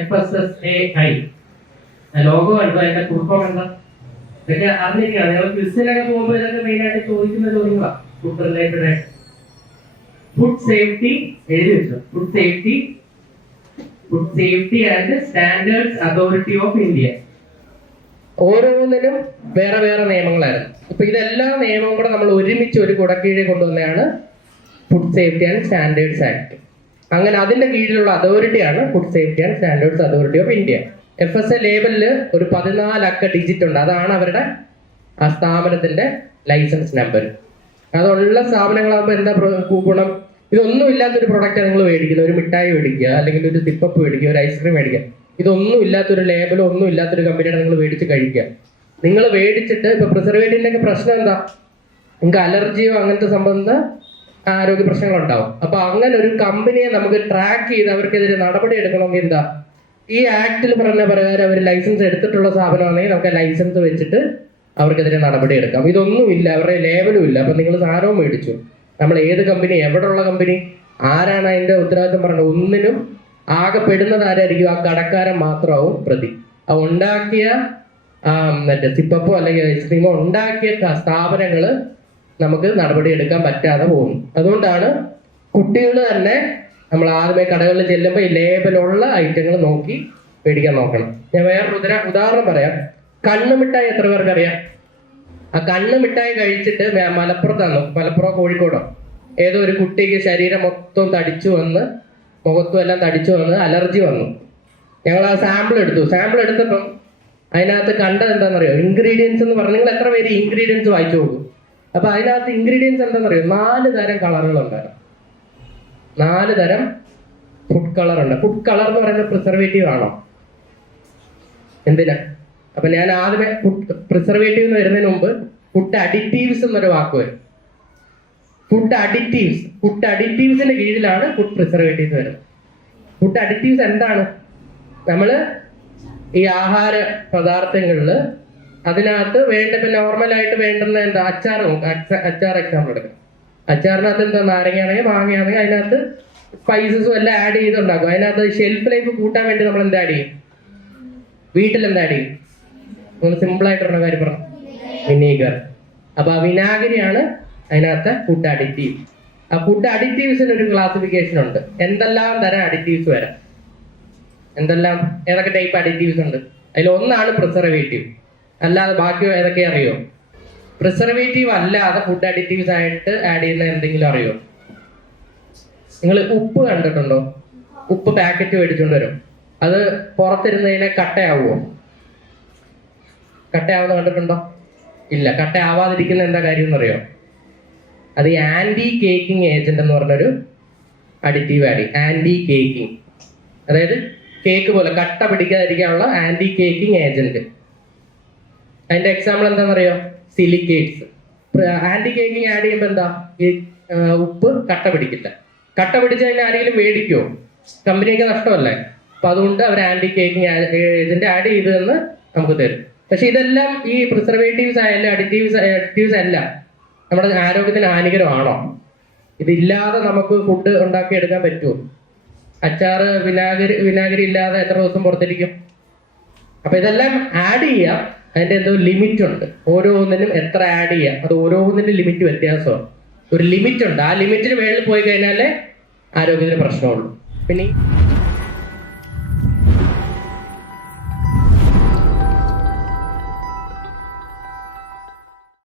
FSSAI. Logo കണ്ടോ, അതിന്റെ കുറുപ്പം എന്താ, ഇതൊക്കെ അറിഞ്ഞിരിക്കണം. നിങ്ങൾ ക്വിസിനൊക്കെ പോകുമ്പോൾ ഇതൊക്കെ മെയിൻ ആയിട്ട് ചോദിക്കുന്ന ചോദ്യങ്ങളാണ് ഫുഡ് റിലേറ്റഡ് ആയിട്ട്. ഫുഡ് സേഫ്റ്റി എഴുതി വെച്ചു. Food safety and standards authority of India. ഓരോന്നിനും വേറെ വേറെ നിയമങ്ങളായിരുന്നു. ഇപ്പൊ ഇതെല്ലാ നിയമവും കൂടെ നമ്മൾ ഒരുമിച്ച് ഒരു കുടക്കീഴിൽ കൊണ്ടുവന്നതാണ് food safety and standards act. അങ്ങനെ അതിന്റെ കീഴിലുള്ള അതോറിറ്റിയാണ് food safety and standards authority of India. FSA ലേബലില് ഒരു 14 അക്ക ഡിജിറ്റ് ഉണ്ട്. അതാണ് അവരുടെ ആ സ്ഥാപനത്തിന്റെ ലൈസൻസ് നമ്പർ. അതുള്ള സ്ഥാപനങ്ങളാകുമ്പോൾ എന്താ ഗുണം? ഇതൊന്നും ഇല്ലാത്തൊരു പ്രൊഡക്റ്റ് നിങ്ങൾ മേടിക്കുന്നത്, ഒരു മിഠായി മേടിക്കുക, അല്ലെങ്കിൽ ഒരു സിപ്പപ്പ് മേടിക്കുക, ഒരു ഐസ്ക്രീം മേടിക്കുക, ഇതൊന്നും ഇല്ലാത്തൊരു ലേബലോ ഒന്നും ഇല്ലാത്തൊരു കമ്പനിയുടെ നിങ്ങൾ മേടിച്ച് കഴിക്കുക. നിങ്ങൾ മേടിച്ചിട്ട് ഇപ്പൊ പ്രിസർവേറ്റീവിന്റെ ഒക്കെ പ്രശ്നം എന്താ? നിങ്ങൾക്ക് അലർജിയോ അങ്ങനത്തെ സംബന്ധ ആരോഗ്യ പ്രശ്നങ്ങളുണ്ടാവും. അപ്പൊ അങ്ങനെ ഒരു കമ്പനിയെ നമുക്ക് ട്രാക്ക് ചെയ്ത് അവർക്കെതിരെ നടപടി എടുക്കണമെങ്കിൽ എന്താ, ഈ ആക്ടിൽ പറഞ്ഞ പ്രകാരം അവർ ലൈസൻസ് എടുത്തിട്ടുള്ള സ്ഥാപനമാണെങ്കിൽ നമുക്ക് ലൈസൻസ് വെച്ചിട്ട് അവർക്കെതിരെ നടപടി എടുക്കാം. ഇതൊന്നും ഇല്ല, അവരുടെ ലേബലും ഇല്ല. അപ്പൊ നിങ്ങൾ സാധനവും മേടിച്ചു, നമ്മൾ ഏത് കമ്പനി, എവിടെ ഉള്ള കമ്പനി, ആരാണ് അതിന്റെ ഉത്തരവാദിത്വം പറഞ്ഞത്, ഒന്നിനും ആകെ പെടുന്നത് ആരായിരിക്കും? ആ കടക്കാരൻ മാത്രമാവും പ്രതി. ആ ഉണ്ടാക്കിയ മറ്റേ സിപ്പപ്പോ അല്ലെങ്കിൽ ഐസ്ക്രീമോ ഉണ്ടാക്കിയ സ്ഥാപനങ്ങൾ നമുക്ക് നടപടി എടുക്കാൻ പറ്റാതെ പോകും. അതുകൊണ്ടാണ് കുട്ടികൾ തന്നെ നമ്മൾ ആദ്യമേ കടകളിൽ ചെല്ലുമ്പോൾ ഈ ലേബലുള്ള ഐറ്റങ്ങൾ നോക്കി മേടിക്കാൻ നോക്കണം. ഞാൻ വേറൊരു ഉദാഹരണം പറയാം. കണ്ണുമിഠായി എത്ര പേർക്ക് അറിയാം? ആ കണ്ണുമിഠായി കഴിച്ചിട്ട് മലപ്പുറം കോഴിക്കോടോ ഏതോ ഒരു കുട്ടിക്ക് ശരീരം മൊത്തം തടിച്ചു വന്ന്, മുഖത്തും എല്ലാം തടിച്ചു വന്ന് അലർജി വന്നു. ഞങ്ങൾ ആ സാമ്പിൾ എടുത്തപ്പം അതിനകത്ത് കണ്ടത് എന്താണെന്നറിയോ? ഇൻഗ്രീഡിയൻസ് എന്ന് പറഞ്ഞു. നിങ്ങൾ എത്ര പേര് ഇൻഗ്രീഡിയൻസ് വായിച്ചു നോക്കും? അപ്പൊ അതിനകത്ത് ഇൻഗ്രീഡിയൻസ് എന്താണെന്നറിയോ? 4 തരം കളറുകളുണ്ടായിരുന്നു. 4 തരം ഫുഡ് കളർ ഉണ്ട്. ഫുഡ് കളർ എന്ന് പറയുന്നത് പ്രിസർവേറ്റീവ് ആണോ? എന്തിനാ? അപ്പൊ ഞാൻ ആദ്യമേ പ്രിസർവേറ്റീവ് എന്ന് വരുന്നതിന് മുമ്പ് ഫുഡ് അഡിറ്റീവ്സ് എന്നൊരു വാക്ക് വരും. ഫുഡ് അഡിറ്റീവ്സിന്റെ കീഴിലാണ് ഫുഡ് പ്രിസർവേറ്റീവ്സ് വരുന്നത്. ഫുഡ് അഡിറ്റീവ്സ് എന്താണ്? നമ്മള് ഈ ആഹാര പദാർത്ഥങ്ങളിൽ അതിനകത്ത് ഇപ്പൊ നോർമലായിട്ട് വേണ്ടുന്ന എന്താ? അച്ചാർ എക്സാമ്പിൾ എടുക്കാം. അച്ചാറിനകത്ത് എന്താ? നാരങ്ങയാണെങ്കിൽ മാങ്ങയാണെങ്കിൽ അതിനകത്ത് സ്പൈസസും എല്ലാം ആഡ് ചെയ്തുണ്ടാക്കും. അതിനകത്ത് ഷെൽഫ് ലൈഫ് കൂട്ടാൻ വേണ്ടി നമ്മൾ എന്താ ആഡ് ചെയ്യും? വീട്ടിൽ എന്താ ആഡ് ചെയ്യും? നിങ്ങൾ സിമ്പിൾ ആയിട്ടുള്ള കാര്യം പറഞ്ഞു, വിനീഗർ. അപ്പൊ ആ വിനാഗിരിയാണ് അതിനകത്ത് ഫുഡ് അഡിറ്റീവ്. ആ ഫുഡ് അഡിറ്റീവ്സിന് ഒരു ക്ലാസിഫിക്കേഷൻ ഉണ്ട്. എന്തെല്ലാം തരം അഡിറ്റീവ്സ് വരാം, ഏതൊക്കെ ടൈപ്പ് അഡിറ്റീവ്സ് ഉണ്ട്? അതിൽ ഒന്നാണ് പ്രിസർവേറ്റീവ്. അല്ലാതെ ബാക്കി ഏതൊക്കെ അറിയോ? പ്രിസർവേറ്റീവ് അല്ലാതെ ഫുഡ് അഡിറ്റീവ്സ് ആയിട്ട് ആഡ് ചെയ്യുന്ന എന്തെങ്കിലും അറിയോ? നിങ്ങൾ ഉപ്പ് കണ്ടിട്ടുണ്ടോ? ഉപ്പ് പാക്കറ്റ് മേടിച്ചുകൊണ്ട് വരും. അത് പുറത്തിരുന്നതിനെ കട്ടയാവുമോ? കട്ടയാവുന്ന കണ്ടിട്ടുണ്ടോ? ഇല്ല. കട്ടയാവാതിരിക്കുന്ന എന്താ കാര്യം എന്നറിയോ? അത് ഈ ആന്റി കേക്കിംഗ് ഏജന്റ് എന്ന് പറഞ്ഞൊരു അഡിറ്റീവ് ആഡ് ചെയ്യും. ആന്റി കേക്കിംഗ്, അതായത് കേക്ക് പോലെ കട്ട പിടിക്കാതിരിക്കാനുള്ള ആന്റി കേക്കിംഗ് ഏജന്റ്. അതിന്റെ എക്സാമ്പിൾ എന്താണെന്നറിയോ? സിലിക്കേറ്റ്സ്. ആന്റി കേക്കിംഗ് ആഡ് ചെയ്യുമ്പോൾ എന്താ? ഈ ഉപ്പ് കട്ട പിടിക്കില്ല. കട്ട പിടിച്ച് അതിന് ആരെങ്കിലും മേടിക്കുമോ? കമ്പനിയൊക്കെ നഷ്ടമല്ലേ? അപ്പൊ അതുകൊണ്ട് അവർ ആന്റി കേക്കിംഗ് ഏജന്റ് ആഡ് ചെയ്തതെന്ന് നമുക്ക് തരും. പക്ഷെ ഇതെല്ലാം ഈ പ്രിസർവേറ്റീവ്സ് ആയാലും അഡിറ്റീവ്സ് എല്ലാം നമ്മുടെ ആരോഗ്യത്തിന് ഹാനികരമാണോ? ഇതില്ലാതെ നമുക്ക് ഫുഡ് ഉണ്ടാക്കി എടുക്കാൻ പറ്റുമോ? അച്ചാറ് വിനാഗിരി ഇല്ലാതെ എത്ര ദിവസം പുറത്തിരിക്കും? അപ്പൊ ഇതെല്ലാം ആഡ് ചെയ്യാം. അതിന്റെ എന്തോ ലിമിറ്റ് ഉണ്ട്. ഓരോന്നിനും എത്ര ആഡ് ചെയ്യാം, അത് ഓരോന്നിനും ലിമിറ്റ് വ്യത്യാസമാണ്. ഒരു ലിമിറ്റ് ഉണ്ട്. ആ ലിമിറ്റിന് മേളിൽ പോയി കഴിഞ്ഞാലേ ആരോഗ്യത്തിന് പ്രശ്നമുള്ളൂ. പിന്നെ